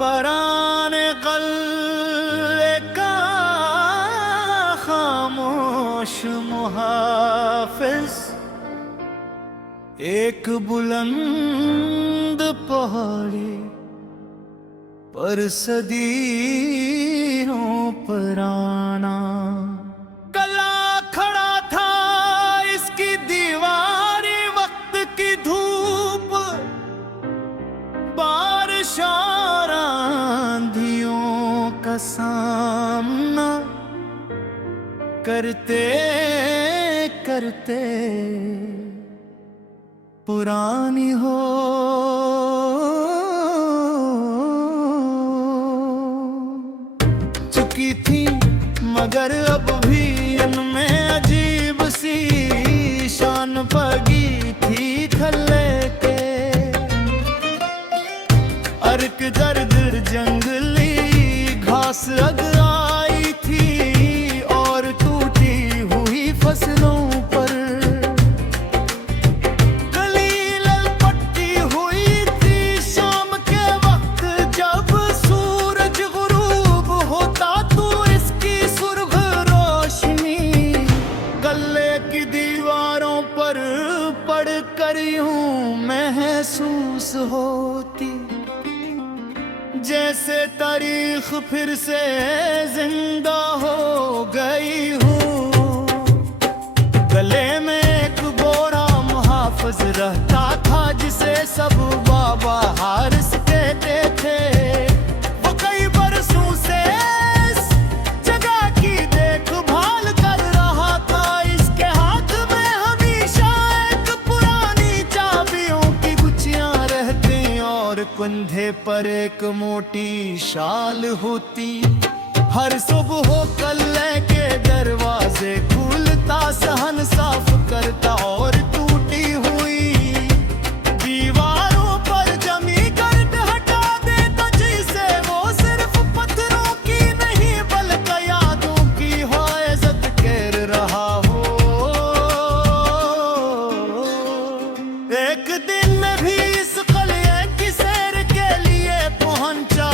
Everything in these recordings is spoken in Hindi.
पराने गले का खामोश मुहाफिज, एक बुलंद पहाड़ी पर सदियों पुराना कला खड़ा था इसकी दीवारें, वक्त की धूप बारिश और आंधियों का सामना करते करते पुरानी हो चुकी थी, मगर अब भी इनमें अजीब सी शान पगी थी खल्ले के। अर्क दरदर जंगली घास अग आई थी और टूटी हुई फसलों पर गली ललपट्टी हुई थी। शाम के वक्त जब सूरज गुरूब होता तो इसकी सुर्ख रोशनी गले की दीवारों पर पड़कर यूं महसूस होती, जैसे तारीख फिर से जिंदा हो गई हूँ। गले में एक गोरा मुहाफिज रहता था जिसे सब बाबा हारिस कहते थे। वो कई बरसों से इस जगह की देखभाल कर रहा था। इसके हाथ में हमेशा एक पुरानी चाबियों की गुच्छियां रहती और कंधे पर एक मोटी शाल होती। हर सुबह कल्ले के दरवाजे खुलता, सहन साफ करता और टूटी हुई दीवारों पर जमी गर्द हटा देता, जिसे वो सिर्फ पत्थरों की नहीं बल्कि यादों की हिफाजत कर रहा हो। एक दिन में भी इस कलिए की सैर के लिए पहुंचा।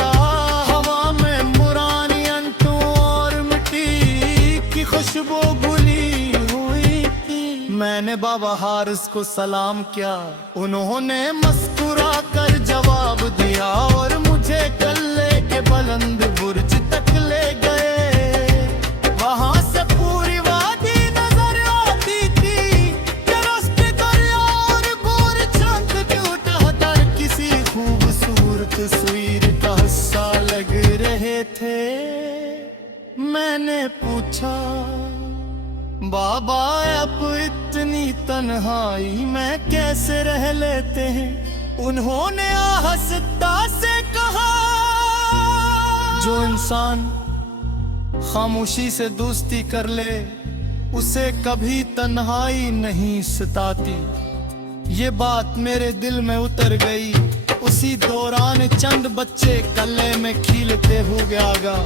हवा में मुरानी अंटों और मिट्टी की खुशबू घुली हुई थी। मैंने बाबा हारिस को सलाम किया, उन्होंने मुस्कुरा कर जवाब दिया और मुझे कल्ले के बुलंद बुर्ज तक ले गए। वहां से पूरी वादी नजर आती थी, ये रास्ते दरिया और गोर चांद के उठा किसी खूबसूरत तस्वीर का हिस्सा लग रहे थे। मैंने पूछा, बाबा अब इतनी तन्हाई में कैसे रह लेते हैं? उन्होंने आहिस्ता से कहा, जो इंसान खामोशी से दोस्ती कर ले उसे कभी तन्हाई नहीं सताती। ये बात मेरे दिल में उतर गई। उसी दौरान चंद बच्चे कल्ले में खेलते हुए आगा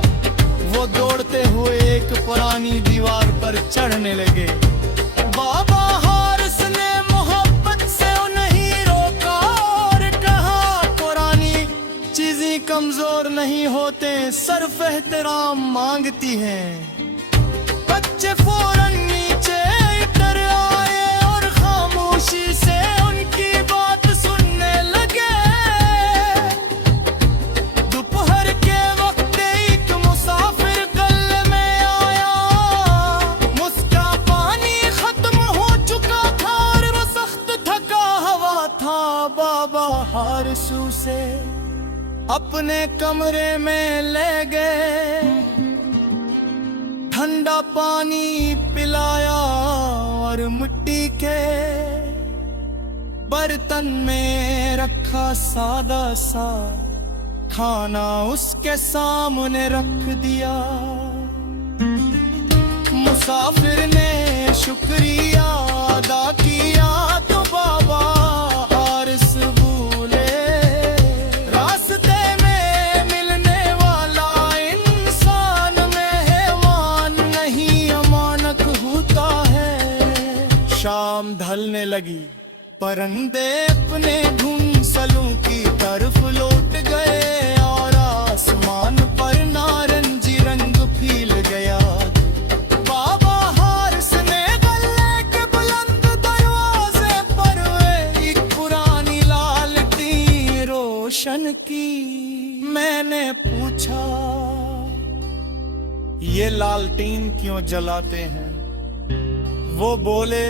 वो दौड़ते हुए एक पुरानी दीवार पर चढ़ने लगे। बाबा हारिस ने मोहब्बत से उन्हें रोका और कहा, पुरानी चीजें कमजोर नहीं होते, सिर्फ एहतराम मांगती हैं। बच्चे फौरन नीचे उतर आए और खामोशी से उनकी बात सुनने लगे। दोपहर के वक्त एक मुसाफिर गले में आया। मुस्का पानी खत्म हो चुका था और वो सख्त थका हुआ था। बाबा हारिस उसे अपने कमरे में ले गए, ठंडा पानी पिलाया और मिट्टी के बर्तन में रखा सादा सा खाना उसके सामने रख दिया। मुसाफिर ने शुक्रिया अदा किया तो बाबा हारिस बोले, रास्ते में मिलने वाला इंसान में हैवान नहीं अमानक होता है। शाम ढलने लगी, परिंदे अपने घोंसलों की तरफ लौट गए और रोशन की। मैंने पूछा ये लालटेन क्यों जलाते हैं? वो बोले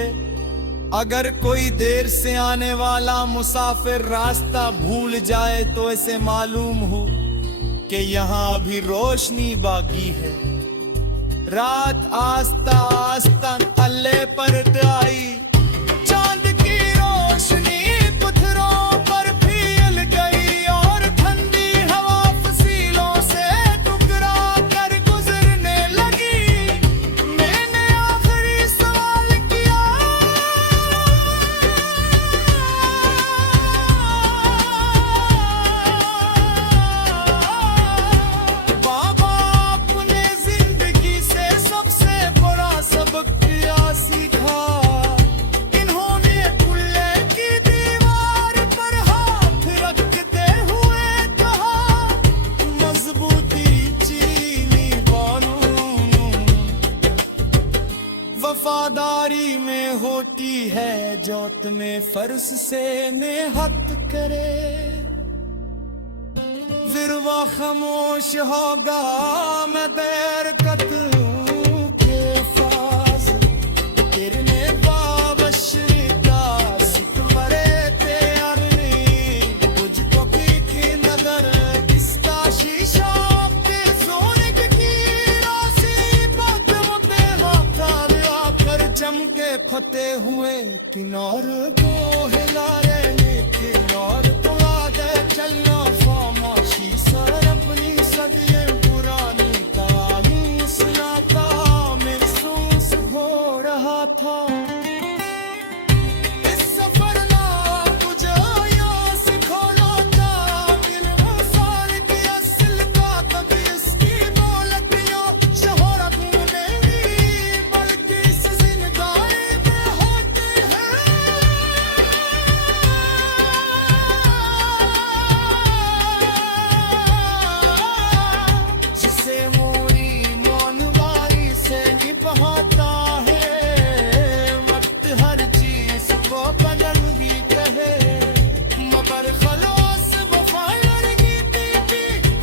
अगर कोई देर से आने वाला मुसाफिर रास्ता भूल जाए तो इसे मालूम हो कि यहाँ अभी रोशनी बाकी है। रात आस्ता आस्ता अल्ले पर आई, चांद की रोशनी पत्थरों पर फैल गई और ठंडी हवा फसीलों से टकरा कर गुजरने लगी। मैंने आखिरी सवाल किया, बाबा आपने जिंदगी से सबसे बड़ा सबक क्या सीखा? इन्होंने कुल्ले की दीवार पर हाथ रखते हुए कहा, मजबूती चीनी बानू वफादारी में होती है, जो तुम्हें फर्ज से नेहत करे। फिर वो खामोश होगा, मैं देर कतूं के फाज तेरे बाबश्री का सितमरे तेरनी मुझको की नजर इसका शीशा के सोने की राशि बात मुझे हाथा आकर चमके फते हुए किनार को हिला रहे किनार तो आगे चलना खामोशी सर अपनी सदियों पुरानी कहानी सुनाता महसूस हो रहा था। इस सफरनाम मुझे यहाँ सिखाना था, मिलनसार की असल का कभी इसकी दौलतियों शोहरत नहीं, बल्कि इस जिंदगानी में होती है। जिसे मोरी मोनवारी से निभाता है, वक्त हर चीज को बदलगी कहे, मगर खलास वफायर की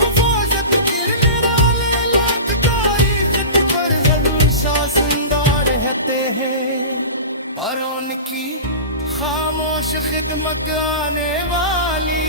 हिफाजत गिरने वाले लाख तारीख पर जरूर शासनदा रहते हैं, और उनकी खामोश खिदमत आने वाली